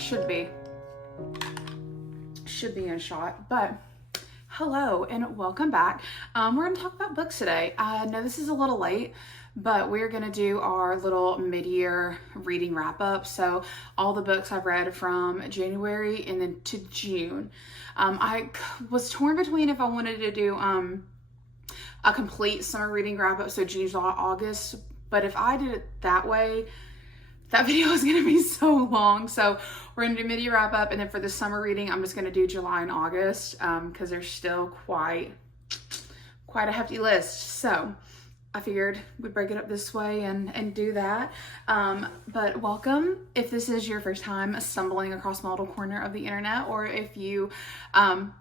should be in shot, but hello and welcome back. We're going to talk about books today. I know this is a little late, but we're going to do our little mid-year reading wrap-up. So all the books I've read from January and then to June. I was torn between if I wanted to do a complete summer reading wrap-up, so June, July, August, but if I did it that way, that video is going to be so long. So we're going to do mid-year wrap-up, and then for the summer reading, I'm just going to do July and August because there's still quite a hefty list. So I figured we'd break it up this way and do that. But welcome if this is your first time stumbling across my little corner of the internet, or if you are,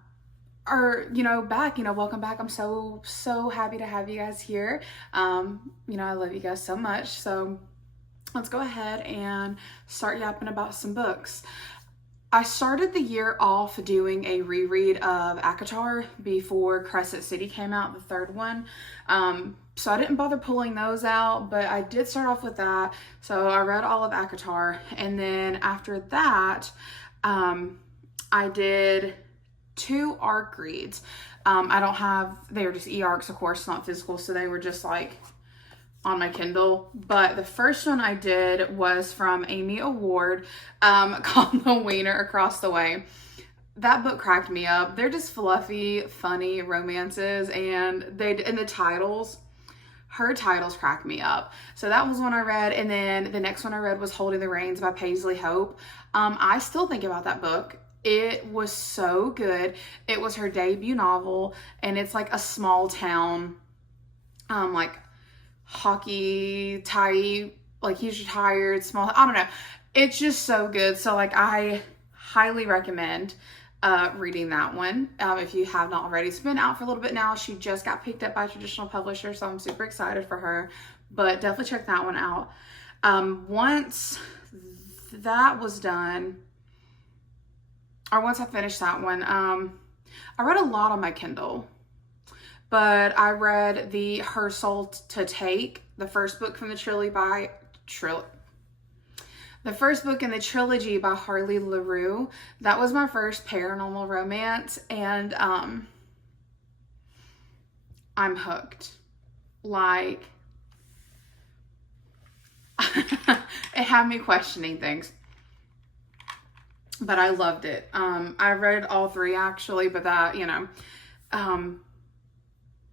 back, welcome back. I'm so happy to have you guys here. I love you guys so much. So let's go ahead and start yapping about some books. I started the year off doing a reread of ACOTAR before Crescent City came out, the third one. So I didn't bother pulling those out, but I did start off with that. So I read all of ACOTAR, and then after that, I did 2 ARC reads. They were just e-ARCs, of course, not physical, so they were just like on my Kindle. But the first one I did was from Amy Award, called The Wiener Across the Way. That book cracked me up. They're just fluffy, funny romances, and the titles, her titles crack me up. So that was one I read, and then the next one I read was Holding the Reins by Paisley Hope. I still think about that book. It was so good. It was her debut novel, and it's like a small town, like hockey type, like he's retired, small, I don't know. It's just so good. So like I highly recommend reading that one if you have not already. It's been out for a little bit now. She just got picked up by a traditional publisher, so I'm super excited for her, but definitely check that one out. Once that was done, or once I finished that one, I read a lot on my Kindle. But I read Her Soul to Take, the first book from the the first book in the trilogy by Harley LaRue. That was my first paranormal romance, and I'm hooked. Like, it had me questioning things. But I loved it. I read all 3 actually, but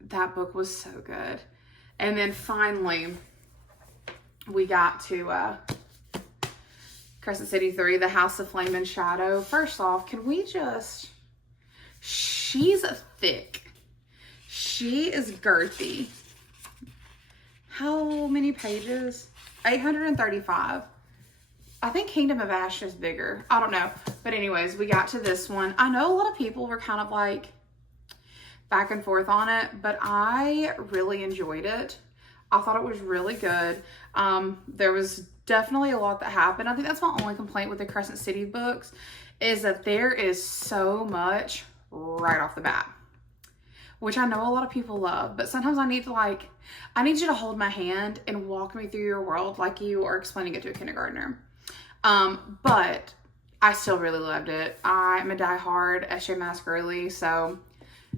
that book was so good. And then finally, we got to Crescent City 3, The House of Flame and Shadow. First off, she's thick. She is girthy. How many pages? 835. I think Kingdom of Ash is bigger. I don't know. But anyways, we got to this one. I know a lot of people were kind of like back and forth on it, but I really enjoyed it. I thought it was really good. There was definitely a lot that happened. I think that's my only complaint with the Crescent City books, is that there is so much right off the bat, which I know a lot of people love, but sometimes I need you to hold my hand and walk me through your world like you are explaining it to a kindergartner. But I still really loved it. I'm a diehard S.J. Maas girly, so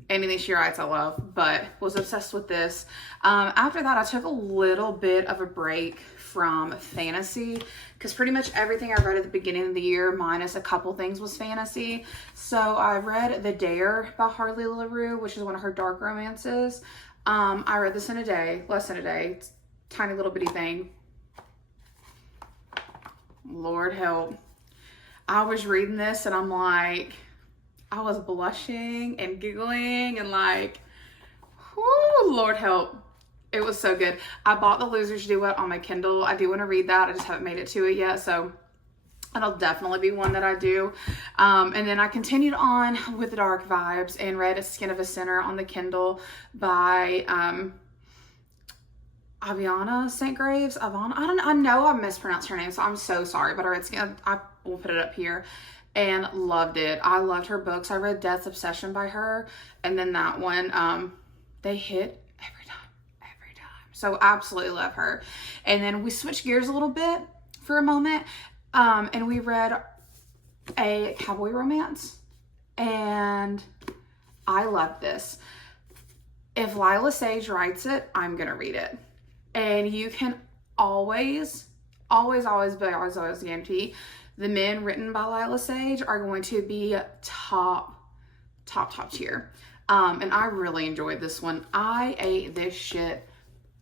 anything she writes I love, but was obsessed with this. After that, I took a little bit of a break from fantasy, because pretty much everything I read at the beginning of the year, minus a couple things, was fantasy. So I read The Dare by Harley LaRue, which is one of her dark romances. I read this in a day, less than a day. It's a tiny little bitty thing. Lord help. I was reading this and I'm like, I was blushing and giggling and like, whoo, Lord help. It was so good. I bought The Losers Duet on my Kindle. I do want to read that. I just haven't made it to it yet. So it'll definitely be one that I do. And then I continued on with the dark vibes and read Skin of a Sinner on the Kindle by Aviana St. Graves. I know I mispronounced her name, so I'm so sorry, but I will put it up here. And loved it. I loved her books. I read Death's Obsession by her, and then that one, they hit every time. So absolutely love her. And then we switched gears a little bit for a moment, and we read a cowboy romance, and I love this. If Lila Sage writes it, I'm gonna read it. And you can always guarantee the men written by Lila Sage are going to be top tier. And I really enjoyed this one. I ate this shit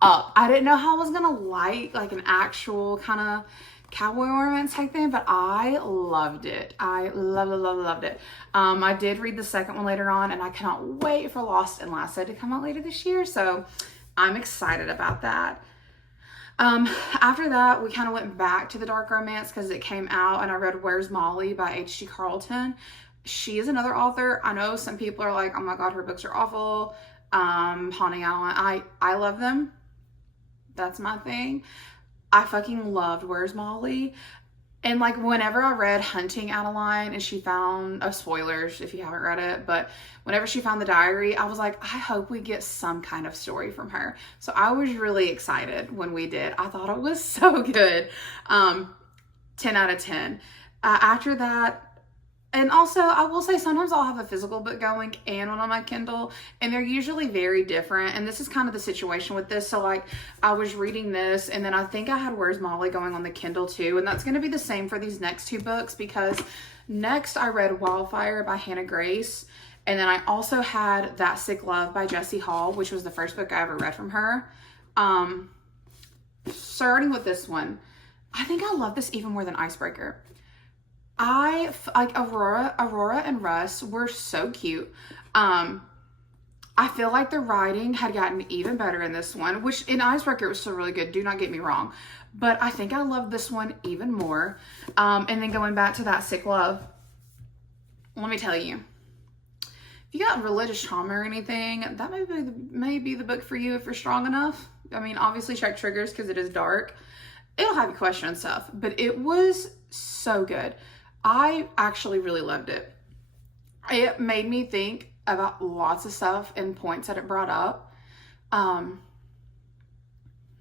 up. I didn't know how I was gonna like an actual kind of cowboy romance type thing, but I loved it. I loved it. I did read the second one later on, and I cannot wait for Lost and Lasso to come out later this year, so I'm excited about that. After that, we kind of went back to the dark romance because it came out, and I read Where's Molly by H.G. Carlton. She is another author. I know some people are like, oh my god, her books are awful. Haunting Adeline, I love them. That's my thing. I fucking loved Where's Molly. And like whenever I read Hunting Adeline and she found, spoilers if you haven't read it, but whenever she found the diary, I was like, I hope we get some kind of story from her. So I was really excited when we did. I thought it was so good. 10 out of 10. After that, and also, I will say sometimes I'll have a physical book going and one on my Kindle, and they're usually very different. And this is kind of the situation with this. So, like, I was reading this, and then I think I had Where's Molly going on the Kindle too. And that's going to be the same for these next two books, because next I read Wildfire by Hannah Grace. And then I also had That Sick Love by Jessie Hall, which was the first book I ever read from her. Starting with this one, I think I love this even more than Icebreaker. I like Aurora and Russ were so cute. I feel like the writing had gotten even better in this one, which in Icebreaker was still really good. Do not get me wrong, but I think I love this one even more. And then going back to That Sick Love, let me tell you, if you got religious trauma or anything, that may be the book for you if you're strong enough. I mean, obviously check triggers because it is dark. It'll have you question stuff, but it was so good. I actually really loved it. It made me think about lots of stuff and points that it brought up.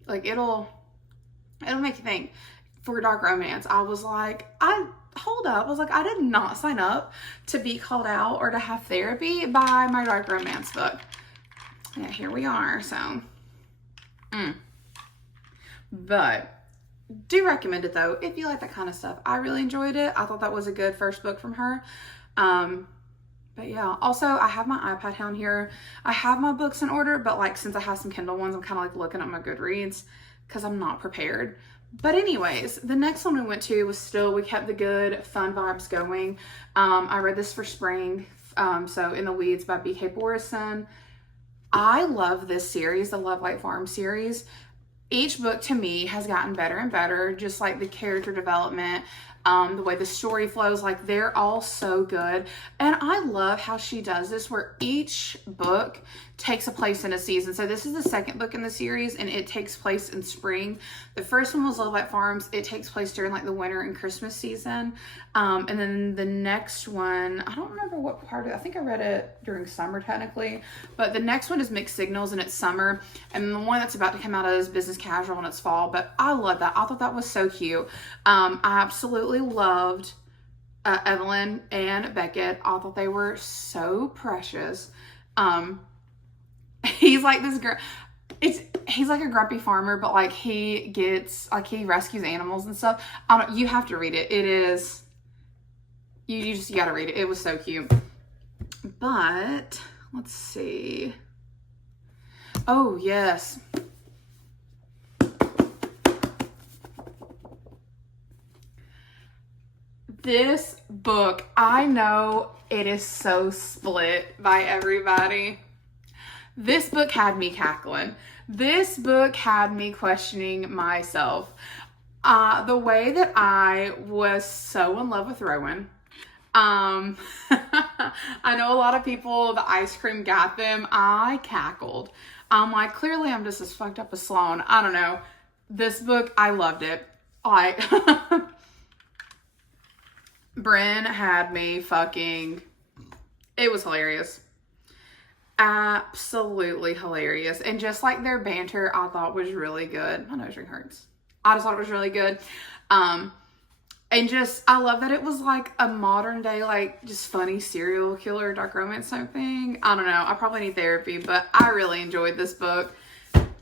Like it'll make you think. For dark romance, I was like, I did not sign up to be called out or to have therapy by my dark romance book. Yeah, here we are. So, but do recommend it though if you like that kind of stuff. I really enjoyed it. I thought that was a good first book from her. But yeah, also I have my iPad down here. I have my books in order, but like since I have some Kindle ones, I'm kind of like looking at my Goodreads because I'm not prepared. But anyways, the next one we went to was we kept the good fun vibes going. I read this for spring. So In the Weeds by B.K. Borison. I love this series, the Love Light Farm series. Each book to me has gotten better and better, just like the character development, the way the story flows, like they're all so good. And I love how she does this where each book takes a place in a season. So this is the second book in the series and it takes place in spring. The first one was Love Light Farms. It takes place during like the winter and Christmas season. And then the next one, I don't remember what part of it. I think I read it during summer technically, but the next one is Mixed Signals and it's summer. And the one that's about to come out is Business Casual and it's fall. But I love that. I thought that was so cute. I absolutely loved Evelyn and Beckett. I thought they were so precious. He's like this girl. He's like a grumpy farmer, but like he rescues animals and stuff. You have to read it. It is, you gotta read it. It was so cute. But let's see. Oh yes. This book, I know it is so split by everybody. This book had me cackling. This book had me questioning myself. The way that I was so in love with Rowan. I know a lot of people, the ice cream got them. I cackled. I'm like, clearly I'm just as fucked up as Sloan. I don't know. This book, I loved it. Bryn had me fucking, it was hilarious. Absolutely hilarious. And just like their banter, I thought was really good. My nose ring hurts. I just thought it was really good. And just, I love that it was like a modern day, like just funny serial killer, dark romance type thing. I don't know. I probably need therapy, but I really enjoyed this book.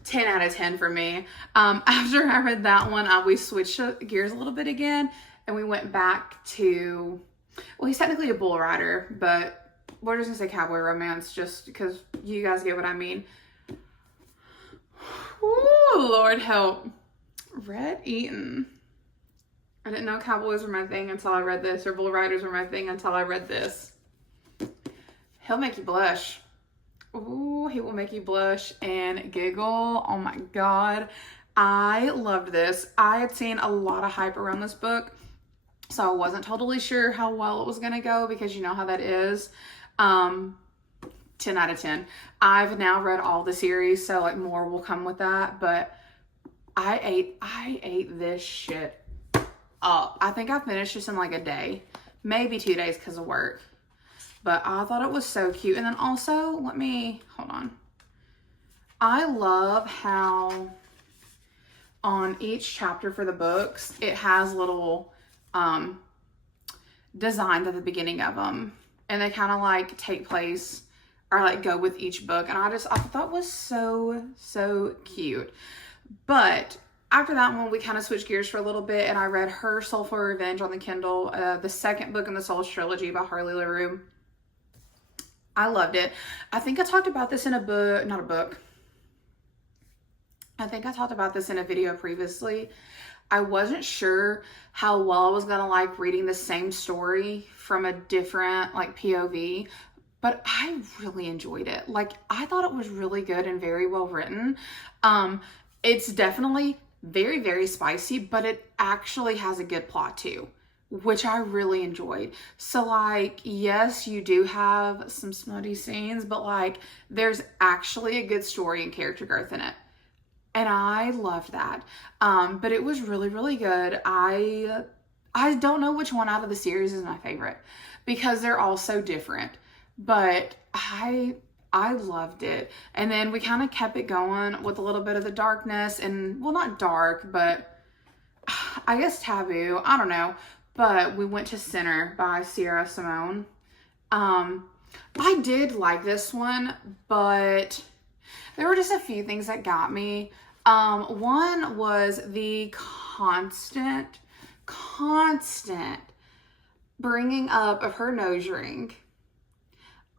10 out of 10 for me. After I read that one, we switched gears a little bit again, and we went back to, well, he's technically a bull rider, but we're just gonna say cowboy romance just because you guys get what I mean. Ooh, Lord help. Rhett Eaton. I didn't know cowboys were my thing until I read this, or bull riders were my thing until I read this. He'll make you blush. Ooh, he will make you blush and giggle. Oh my God. I loved this. I had seen a lot of hype around this book, so I wasn't totally sure how well it was going to go because you know how that is. 10 out of 10. I've now read all the series, so like more will come with that, but I ate this shit up. I think I finished this in like a day, maybe 2 days because of work. But I thought it was so cute. And then also, hold on. I love how on each chapter for the books, it has little designs at the beginning of them. And they kind of like take place or like go with each book. And I thought that was so, so cute. But after that one, we kind of switched gears for a little bit, and I read Her Soulful Revenge on the Kindle, the second book in the Souls trilogy by Harley LaRue. I loved it. I think I talked about this in I think I talked about this in a video previously. I wasn't sure how well I was going to like reading the same story from a different like POV, but I really enjoyed it. Like, I thought it was really good and very well written. It's definitely very, very spicy, but it actually has a good plot too, which I really enjoyed. So like, yes, you do have some smutty scenes, but like there's actually a good story and character growth in it. And I loved that. But it was really, really good. I don't know which one out of the series is my favorite because they're all so different, but I loved it. And then we kind of kept it going with a little bit of the darkness and, well, not dark, but I guess taboo. I don't know. But we went to Sinner by Sierra Simone. I did like this one, but there were just a few things that got me. One was the constant bringing up of her nose ring.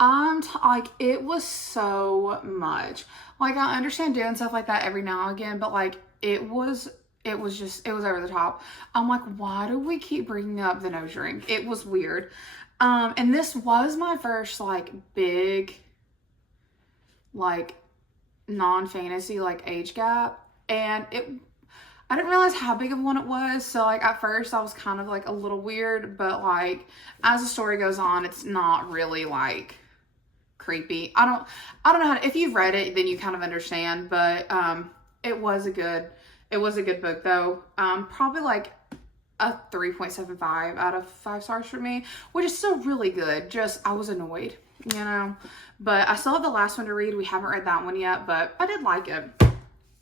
Like, it was so much. Like, I understand doing stuff like that every now and again, but like, it was over the top. I'm like, why do we keep bringing up the nose ring? It was weird. And this was my first like big, like non-fantasy like age gap, and I didn't realize how big of one it was. So like at first I was kind of like a little weird, but like as the story goes on, it's not really like creepy. I don't know if you've read it, then you kind of understand, but it was a good book though. Probably like a 3.75 out of 5 stars for me, which is still really good. Just, I was annoyed, you know, but I still have the last one to read. We haven't read that one yet, but I did like it.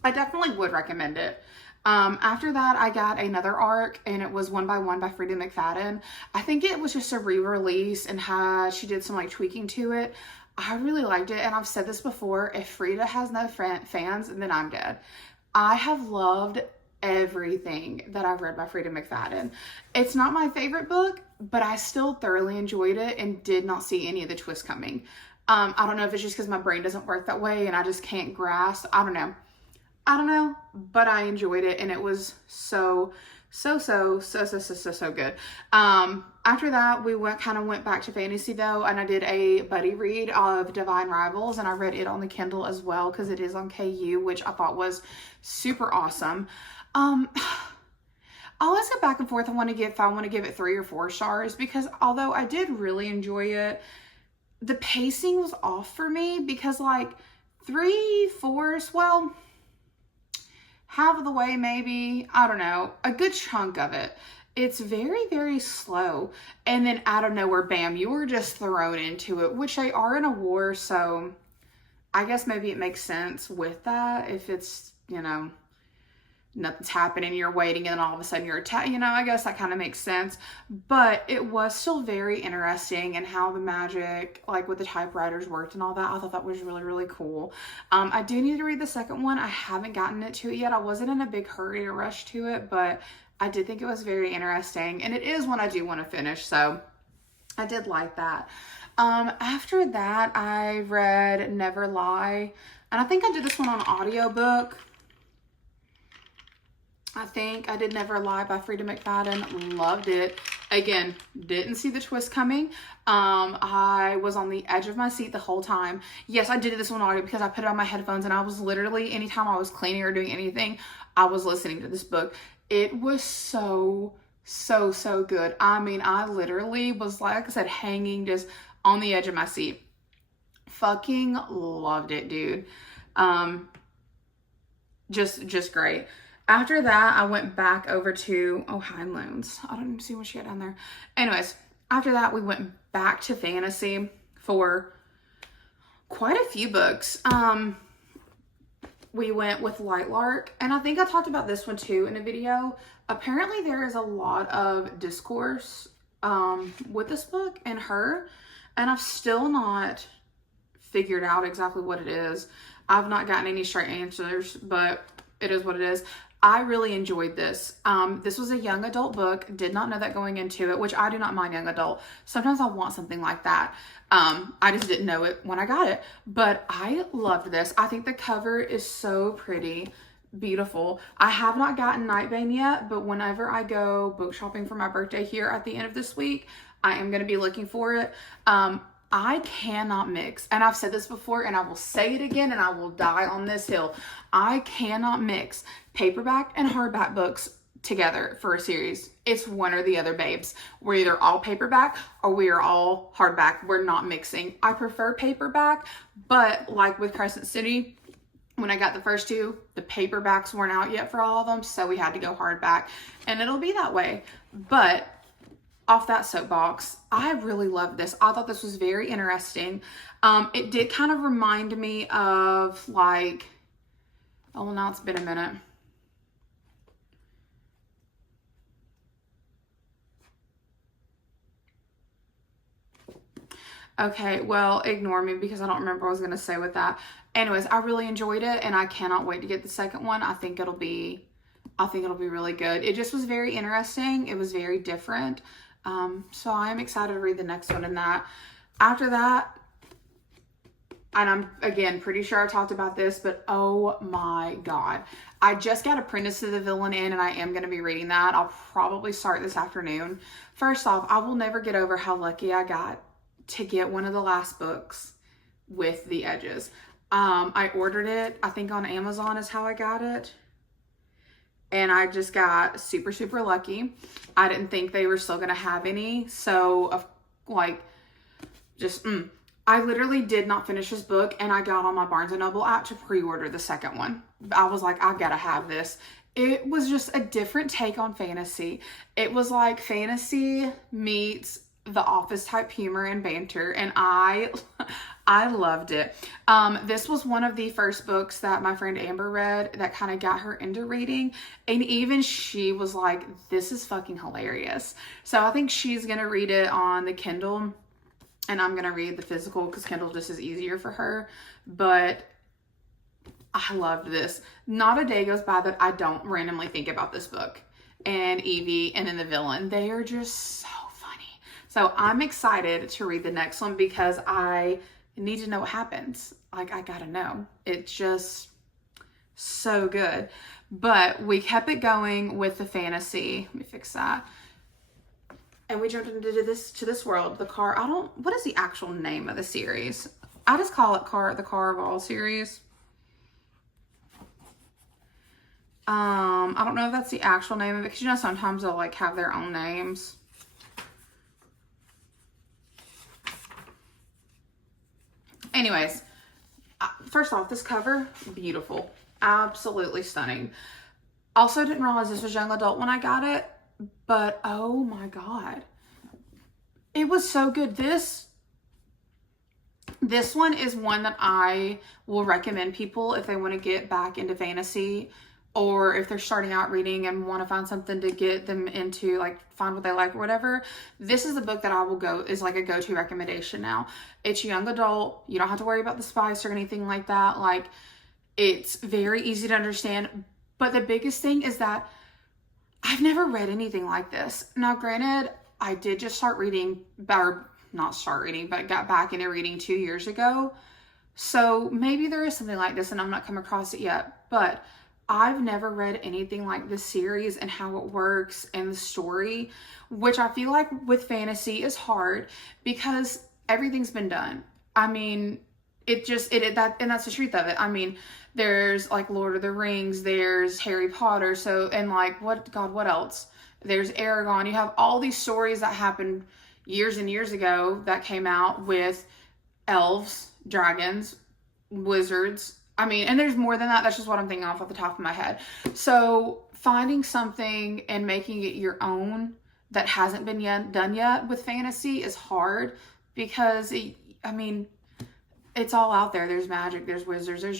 I definitely would recommend it. After that, I got another arc, and it was One by One by Frida McFadden. I think it was just a re-release and she did some like tweaking to it. I really liked it, and I've said this before, if Frida has no fans, then I'm dead. I have loved everything that I've read by Frida McFadden. It's not my favorite book, but I still thoroughly enjoyed it and did not see any of the twists coming. I don't know if it's just because my brain doesn't work that way and I just can't grasp. I don't know, but I enjoyed it, and it was so good. After that, we went back to fantasy though, and I did a buddy read of Divine Rivals, and I read it on the Kindle as well because it is on KU, which I thought was super awesome. I always go back and forth if I want to give it 3 or 4 stars, because although I did really enjoy it, the pacing was off for me, because like 3/4, well, half of the way maybe, I don't know, a good chunk of it, it's very, very slow. And then out of nowhere, bam, you were just thrown into it, which they are in a war, so I guess maybe it makes sense with that if it's, you know, nothing's happening, you're waiting, and then all of a sudden you're attacked. You know, I guess that kind of makes sense. But it was still very interesting, and how the magic, like with the typewriters, worked and all that. I thought that was really, really cool. I do need to read the second one. I haven't gotten it to it yet. I wasn't in a big hurry to rush to it, but I did think it was very interesting, and it is one I do want to finish, so I did like that. After that, I read Never Lie, and I think I did this one on audiobook. I think I did Never Lie by Frida McFadden. Loved it. Again, didn't see the twist coming. I was on the edge of my seat the whole time. Yes, I did this one audio because I put it on my headphones, and I was literally, anytime I was cleaning or doing anything, I was listening to this book. It was so good. I mean, I literally was, like I said, hanging just on the edge of my seat. Fucking loved it, dude. Just great. After that, I went back over to Hine Loans. I don't even see what she had down there. Anyways, after that, we went back to fantasy for quite a few books. We went with Lightlark, and I think I talked about this one too in a video. Apparently, there is a lot of discourse with this book and her, and I've still not figured out exactly what it is. I've not gotten any straight answers, but it is what it is. I really enjoyed this. This was a young adult book. Did not know that going into it, which I do not mind young adult. Sometimes I want something like that. I just didn't know it when I got it, but I loved this. I think the cover is so pretty, beautiful. I have not gotten Nightbane yet, but whenever I go book shopping for my birthday here at the end of this week, I am going to be looking for it. I cannot mix, and I've said this before, and I will say it again, and I will die on this hill. I cannot mix paperback and hardback books together for a series. It's one or the other, babes. We're either all paperback or we are all hardback. We're not mixing. I prefer paperback, but like with Crescent City, when I got the first two, the paperbacks weren't out yet for all of them, so we had to go hardback, and it'll be that way. But off that soapbox, I really loved this. I thought this was very interesting. It did kind of remind me of, like, oh, well, now it's been a minute. Okay, well, ignore me because I don't remember what I was going to say with that. Anyways, I really enjoyed it, and I cannot wait to get the second one. I think it'll be really good. It just was very interesting. It was very different. So I am excited to read the next one in that. After that, and I'm, again, pretty sure I talked about this, but oh my God. I just got Apprentice to the Villain in, and I am going to be reading that. I'll probably start this afternoon. First off, I will never get over how lucky I got to get one of the last books with the edges. I ordered it, I think on Amazon is how I got it. And I just got super lucky. I didn't think they were still going to have any. So, I literally did not finish this book, and I got on my Barnes & Noble app to pre-order the second one. I was like, I've got to have this. It was just a different take on fantasy. It was like fantasy meets The Office type humor and banter, and I loved it. This was one of the first books that my friend Amber read that kind of got her into reading, and even she was like, this is fucking hilarious. So I think she's gonna read it on the Kindle, and I'm gonna read the physical because Kindle just is easier for her. But I loved this. Not a day goes by that I don't randomly think about this book and Evie and then the villain. They are just so funny. So I'm excited to read the next one because I need to know what happens. Like, I gotta know. It's just so good. But we kept it going with the fantasy. Let me fix that. And we jumped into this world. What is the actual name of the series? I just call it the Caraval series. I don't know if that's the actual name of it, because you know sometimes they'll like have their own names. Anyways, first off, this cover, beautiful. Absolutely stunning. Also didn't realize this was young adult when I got it, but oh my God. It was so good. This one is one that I will recommend people if they want to get back into fantasy or if they're starting out reading and want to find something to get them into, like find what they like or whatever, this is the book that I will go, is like a go-to recommendation now. It's young adult. You don't have to worry about the spice or anything like that. Like, it's very easy to understand. But the biggest thing is that I've never read anything like this. Now, granted, I did just start reading, or not start reading, but got back into reading 2 years ago. So maybe there is something like this and I'm not come across it yet. But I've never read anything like this series and how it works and the story, which I feel like with fantasy is hard because everything's been done. I mean, that's the truth of it. I mean, there's like Lord of the Rings, there's Harry Potter, so, and like, what else? There's Aragon. You have all these stories that happened years and years ago that came out with elves, dragons, wizards. I mean, and there's more than that. That's just what I'm thinking off the top of my head. So finding something and making it your own that hasn't been done yet with fantasy is hard because, I mean, it's all out there. There's magic, there's wizards, there's,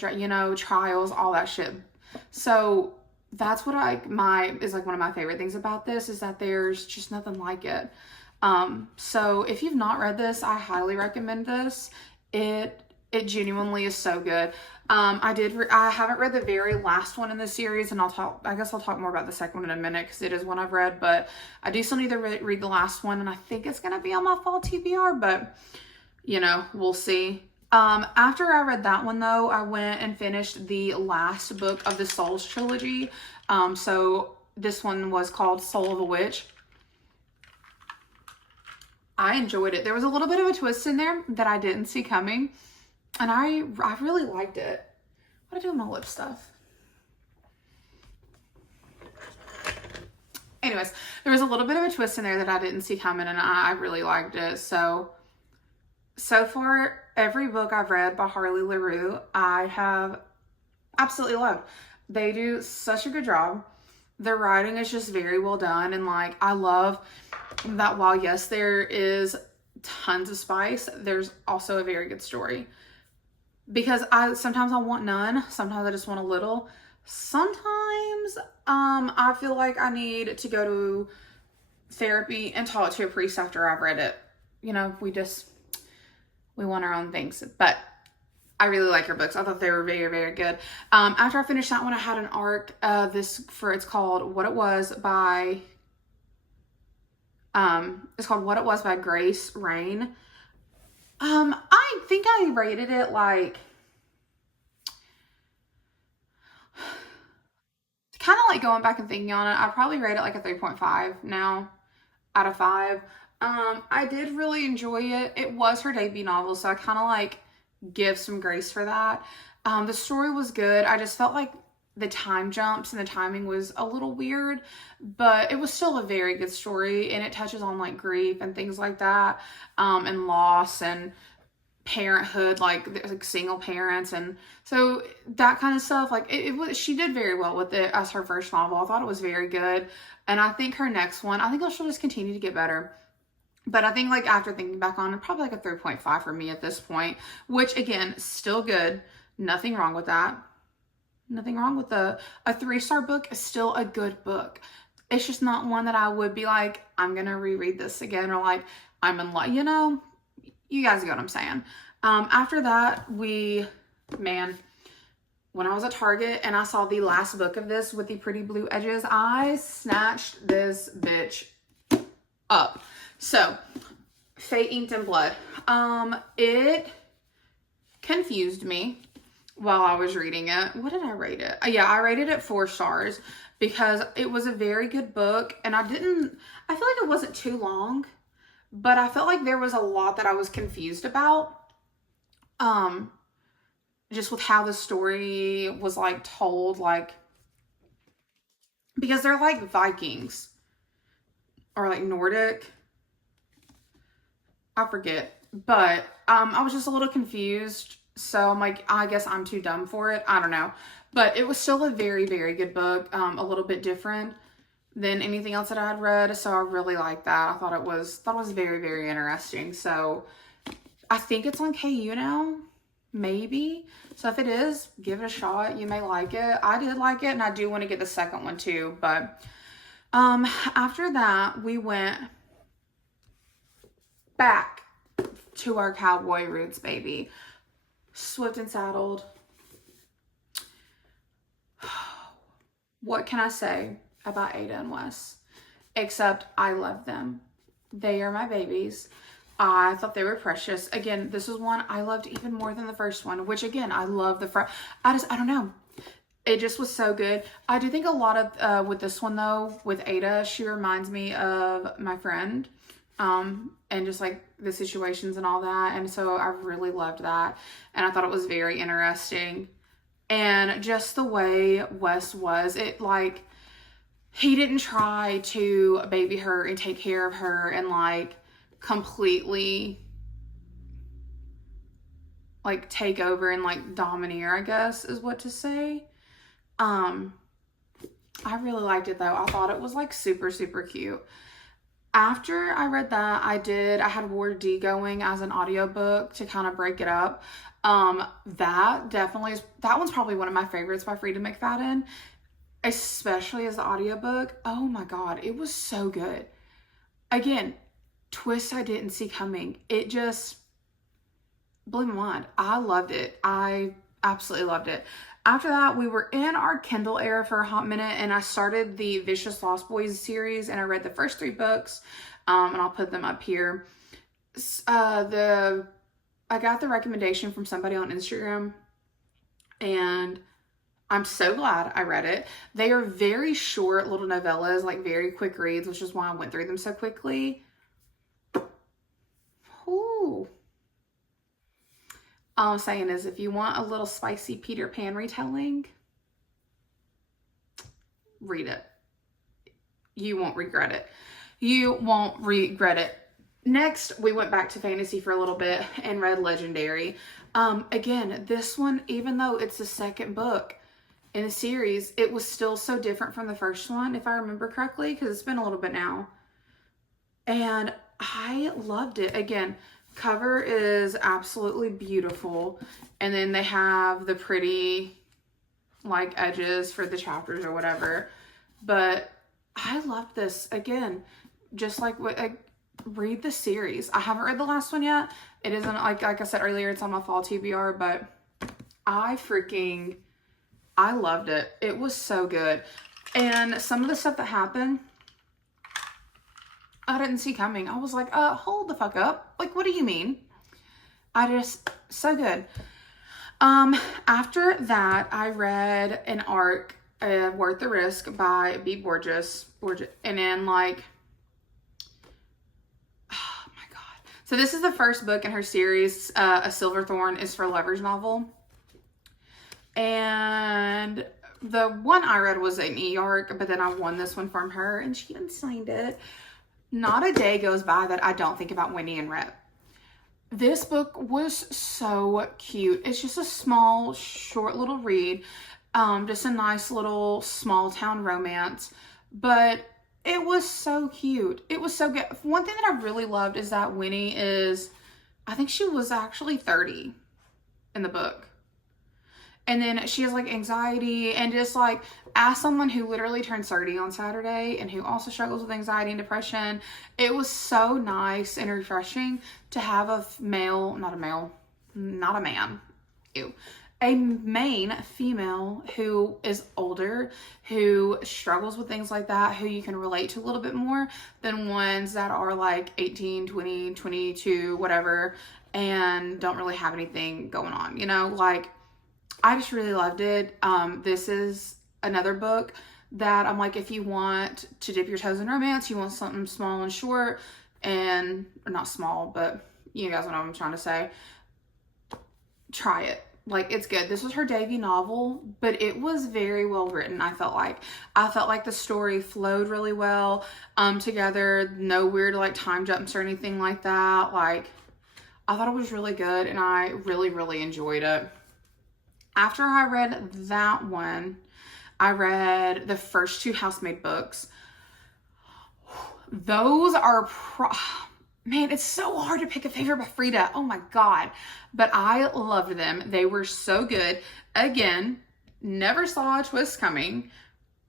trials, all that shit. So that's what is like one of my favorite things about this, is that there's just nothing like it. So if you've not read this, I highly recommend this. It genuinely is so good. I haven't read the very last one in the series, and I guess I'll talk more about the second one in a minute because it is one I've read, but I do still need to read the last one, and I think it's going to be on my fall TBR, but we'll see. After I read that one though, I went and finished the last book of the Souls trilogy. So this one was called Soul of a Witch. I enjoyed it. There was a little bit of a twist in there that I didn't see coming, and I really liked it. What do I do with my lip stuff? Anyways, there was a little bit of a twist in there that I didn't see coming, and I really liked it. So far, every book I've read by Harley LaRue, I have absolutely loved. They do such a good job. Their writing is just very well done, and like, I love that while yes, there is tons of spice, there's also a very good story. Because sometimes I want none, sometimes I just want a little. Sometimes I feel like I need to go to therapy and talk to a priest after I've read it. We want our own things. But I really like her books. I thought they were very, very good. After I finished that one, I had an arc it's called What It Was by Grace Rain. I think I rated it like, kind of like going back and thinking on it, I probably rate it like a 3.5 now out of 5. I did really enjoy it. It was her debut novel, so I kind of like give some grace for that. The story was good. I just felt like the time jumps and the timing was a little weird, but it was still a very good story, and it touches on like grief and things like that, and loss and parenthood, like single parents, and so that kind of stuff. Like she did very well with it as her first novel. I thought it was very good, and I think her next one, I think she'll just continue to get better. But I think, like, after thinking back on it, probably like a 3.5 for me at this point, which again, still good. Nothing wrong with that. Nothing wrong with a 3-star book is still a good book. It's just not one that I would be like, I'm going to reread this again, or like, I'm in love, you guys get what I'm saying. After that, when I was at Target and I saw the last book of this with the pretty blue edges, I snatched this bitch up. So, Fate Inked in Blood. It confused me while I was reading it. What did I rate it? Yeah, I rated it 4 stars because it was a very good book, and I feel like it wasn't too long, but I felt like there was a lot that I was confused about. Just with how the story was like told, like, because they're like Vikings or like Nordic. I forget, but I was just a little confused. So I'm like, I guess I'm too dumb for it. I don't know. But it was still a very, very good book. A little bit different than anything else that I had read. So I really liked that. I thought it was very, very interesting. So I think it's on KU now. maybe. So if it is, give it a shot. You may like it. I did like it, and I do want to get the second one too. But after that, we went back to our cowboy roots, baby. Swift and Saddled. What can I say about Ada and Wes? Except I love them. They are my babies. I thought they were precious. Again, this is one I loved even more than the first one, which again, I love the I don't know. It just was so good. I do think a lot of, with this one though, with Ada, she reminds me of my friend, and just like the situations and all that. And so I really loved that. And I thought it was very interesting. And just the way Wes was, it like, he didn't try to baby her and take care of her and like completely like take over and like domineer, I guess is what to say. I really liked it though. I thought it was like super, super cute. After I read that, I had Ward D going as an audiobook to kind of break it up. That definitely is, that one's probably one of my favorites by Freida McFadden, especially as the audiobook. Oh my God, it was so good. Again, twists I didn't see coming. It just blew my mind. I loved it. I absolutely loved it. After that, we were in our Kindle era for a hot minute, and I started the Vicious Lost Boys series, and I read the first 3 books, and I'll put them up here. I got the recommendation from somebody on Instagram, and I'm so glad I read it. They are very short little novellas, like very quick reads, which is why I went through them so quickly. Ooh. All I'm saying is, if you want a little spicy Peter Pan retelling, read it. You won't regret it. You won't regret it. Next, we went back to fantasy for a little bit and read Legendary. Again, this one, even though it's the second book in the series, it was still so different from the first one, if I remember correctly, because it's been a little bit now. And I loved it. Again, cover is absolutely beautiful, and then they have the pretty like edges for the chapters or whatever. But I loved this. Again, just like what read the series. I haven't read the last one yet. It isn't like I said earlier, it's on my fall TBR, but I loved it. It was so good. And some of the stuff that happened, I didn't see coming. I was like, hold the fuck up. Like, what do you mean? So good. After that, I read an arc, Worth the Risk by B. Borges. And then like, oh my God. So this is the first book in her series, A Silverthorn is for Lovers novel. And the one I read was an e-arc, but then I won this one from her and she even signed it. Not a day goes by that I don't think about Wendy and Rhett. This book was so cute. It's just a small, short little read. Just a nice little small town romance. But it was so cute. It was so good. One thing that I really loved is that Winnie is, I think she was actually 30 in the book. And then she has like anxiety, and just like, as someone who literally turned 30 on Saturday and who also struggles with anxiety and depression, it was so nice and refreshing to have a main female who is older, who struggles with things like that, who you can relate to a little bit more than ones that are like 18, 20, 22, whatever, and don't really have anything going on, you know, like, I just really loved it. This is another book that I'm like, if you want to dip your toes in romance, you want something small and short, and, or not small, but you guys know what I'm trying to say, try it. Like, it's good. This was her debut novel, but it was very well written. I felt like the story flowed really well together. No weird like time jumps or anything like that. Like, I thought it was really good, and I really, really enjoyed it. After I read that one, I read the first 2 Housemaid books. Those are man, it's so hard to pick a favorite by Frida. Oh my God. But I loved them. They were so good. Again, never saw a twist coming.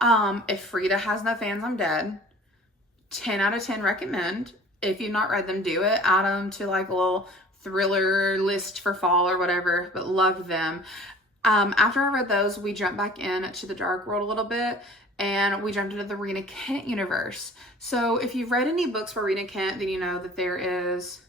If Frida has no fans, I'm dead. 10 out of 10 recommend. If you've not read them, do it. Add them to like a little thriller list for fall or whatever, but loved them. After I read those, we jumped back into the Dark World a little bit, and we jumped into the Rena Kent universe. So if you've read any books by Rena Kent, then you know that there is,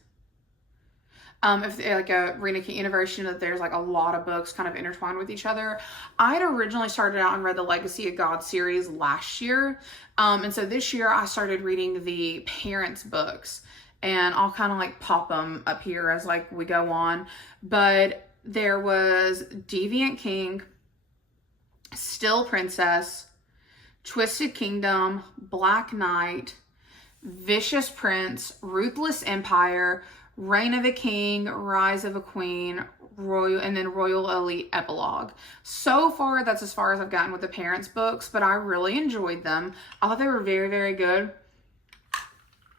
if like a Rena Kent universe, you know that there's like a lot of books kind of intertwined with each other. I had originally started out and read the Legacy of God series last year. And so this year I started reading the Parents books, and I'll kind of like pop them up here as like we go on. But there was Deviant King, Still Princess, Twisted Kingdom, Black Knight, Vicious Prince, Ruthless Empire, Reign of a King, Rise of a Queen, and then Royal Elite Epilogue. So far, that's as far as I've gotten with the Parents books, but I really enjoyed them. I thought they were very, very good.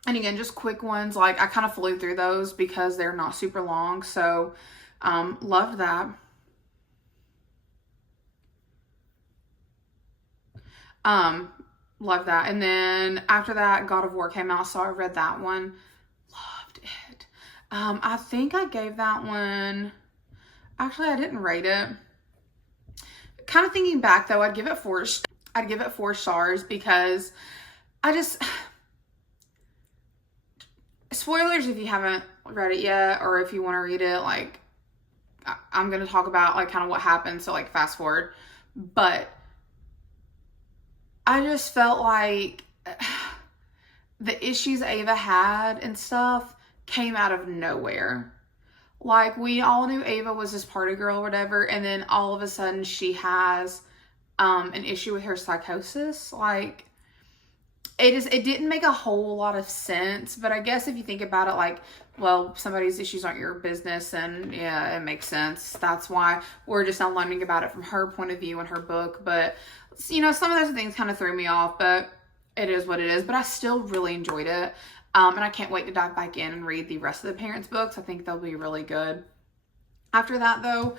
And again, just quick ones. Like, I kind of flew through those because they're not super long. So, loved that. Loved that. And then after that, God of War came out, so I read that one. Loved it. I think I gave that one, actually I didn't rate it. Kind of thinking back though, I'd give it 4 stars because I just, spoilers if you haven't read it yet, or if you want to read it, like, I'm going to talk about like kind of what happened, so like fast forward. But I just felt like the issues Ava had and stuff came out of nowhere. Like, we all knew Ava was this party girl or whatever, and then all of a sudden she has an issue with her psychosis. Like, it didn't make a whole lot of sense, but I guess if you think about it, like, well, somebody's issues aren't your business, and yeah, it makes sense. That's why we're just not learning about it from her point of view in her book. But, you know, some of those things kind of threw me off, but it is what it is. But I still really enjoyed it. And I can't wait to dive back in and read the rest of the Parents books. I think they'll be really good. After that, though,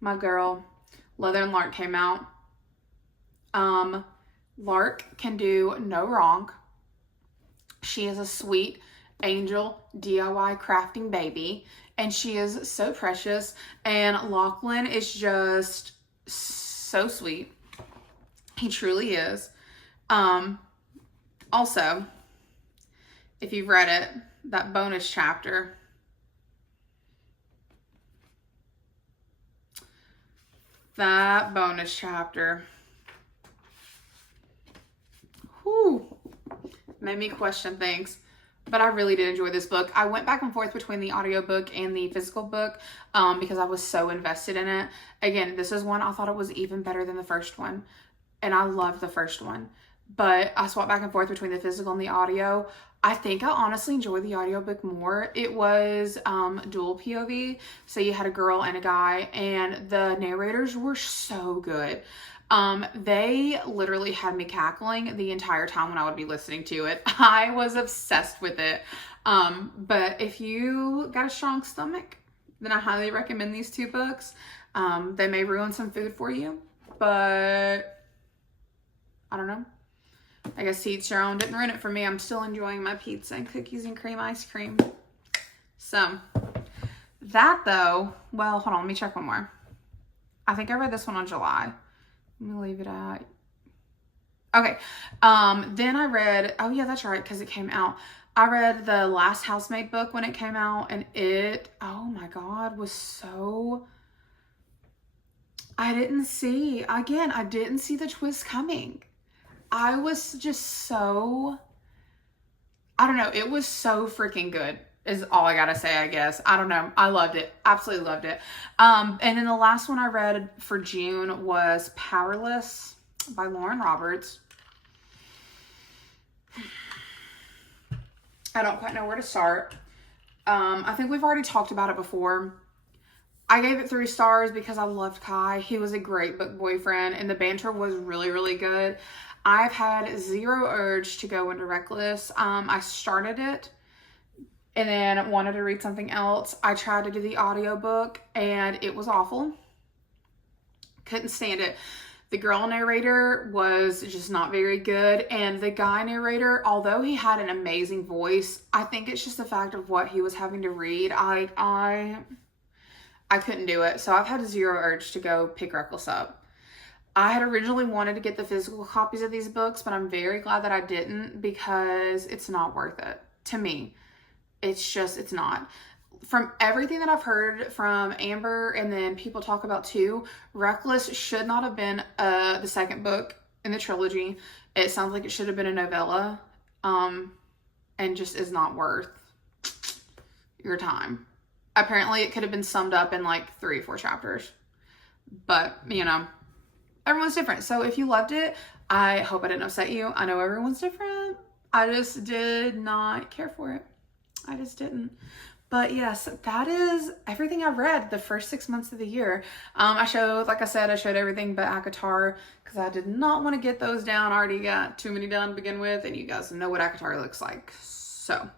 my girl, Leather and Lark came out. Lark can do no wrong. She is a sweet angel DIY crafting baby, and she is so precious. And Lachlan is just so sweet. He truly is. Also, if you've read it, that bonus chapter, whew, made me question things. But I really did enjoy this book. I went back and forth between the audiobook and the physical book because I was so invested in it. Again, this is one I thought it was even better than the first one. And I loved the first one. But I swapped back and forth between the physical and the audio. I think I honestly enjoyed the audiobook more. It was dual POV. So you had a girl and a guy, and the narrators were so good. They literally had me cackling the entire time when I would be listening to it. I was obsessed with it. But if you got a strong stomach, then I highly recommend these 2 books. They may ruin some food for you, but I don't know. I guess to each their own. Didn't ruin it for me. I'm still enjoying my pizza and cookies and cream ice cream. So that though, well, hold on, let me check one more. I think I read this one on July. Let me leave it at, okay. Then I read, oh yeah, that's right, because it came out. I read the Last Housemaid book when it came out, and it, oh my God, was so, I didn't see the twist coming. I was just so, I don't know, it was so freaking good is all I gotta say, I guess. I don't know. I loved it. Absolutely loved it. And then the last one I read for June was Powerless by Lauren Roberts. I don't quite know where to start. I think we've already talked about it before. I gave it 3 stars because I loved Kai. He was a great book boyfriend, and the banter was really, really good. I've had zero urge to go into Reckless. I started it and then wanted to read something else. I tried to do the audiobook and it was awful. Couldn't stand it. The girl narrator was just not very good, and the guy narrator, although he had an amazing voice, I think it's just the fact of what he was having to read. I couldn't do it, so I've had zero urge to go pick Reckless up. I had originally wanted to get the physical copies of these books, but I'm very glad that I didn't, because it's not worth it to me. It's not. From everything that I've heard from Amber and then people talk about too, Reckless should not have been the second book in the trilogy. It sounds like it should have been a novella, and just is not worth your time. Apparently it could have been summed up in like 3 or 4 chapters, but you know, everyone's different. So if you loved it, I hope I didn't upset you. I know everyone's different. I just did not care for it. I just didn't. But yes, that is everything I've read the first 6 months of the year. Like I said, I showed everything but ACOTAR because I did not want to get those down. I already got too many done to begin with, and you guys know what ACOTAR looks like. So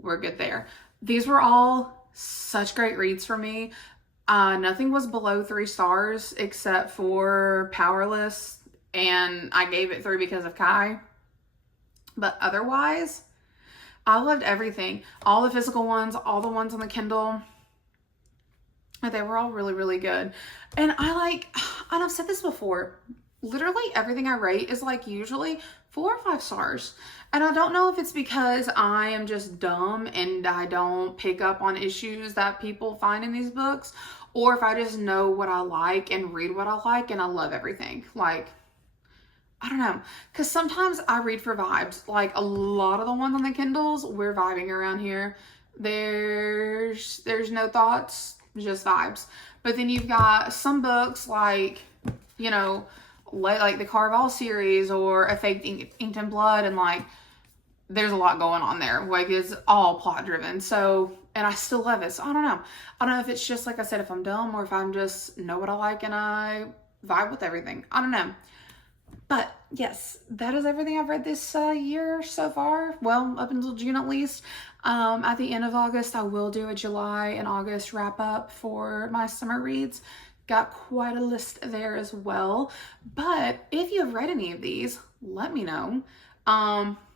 we're good there. These were all such great reads for me. Nothing was below 3 stars except for Powerless, and I gave it 3 because of Kai. But otherwise, I loved everything. All the physical ones, all the ones on the Kindle. They were all really, really good. And I've said this before, literally everything I rate is like usually 4 or 5 stars. And I don't know if it's because I am just dumb and I don't pick up on issues that people find in these books, or if I just know what I like and read what I like and I love everything. Like, I don't know, because sometimes I read for vibes. Like a lot of the ones on the Kindles, we're vibing around here. There's no thoughts, just vibes. But then you've got some books like, you know, like the Carval series or A Fake Inked in Blood, and like there's a lot going on there. Like it's all plot driven. So, and I still love it. So I don't know. I don't know if it's just like I said, if I'm dumb or if I'm just know what I like and I vibe with everything. I don't know. But yes, that is everything I've read this year so far. Well, up until June at least. At the end of August, I will do a July and August wrap up for my summer reads. Got quite a list there as well. But if you have read any of these, let me know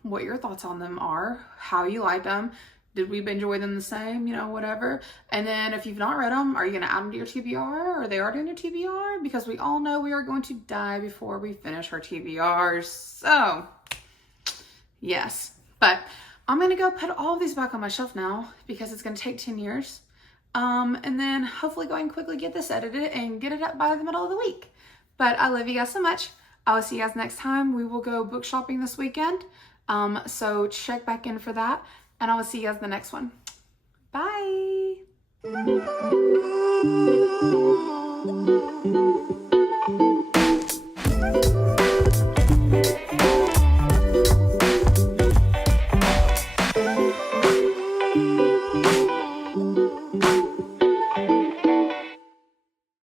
what your thoughts on them are, how you like them. Did we enjoy them the same? You know, whatever. And then if you've not read them, are you going to add them to your TBR? Or are they already in your TBR? Because we all know we are going to die before we finish our TBRs. So, yes. But I'm going to go put all of these back on my shelf now because it's going to take 10 years. And then hopefully go and quickly get this edited and get it up by the middle of the week. But I love you guys so much. I will see you guys next time. We will go book shopping this weekend. So check back in for that. And I will see you guys in the next one. Bye.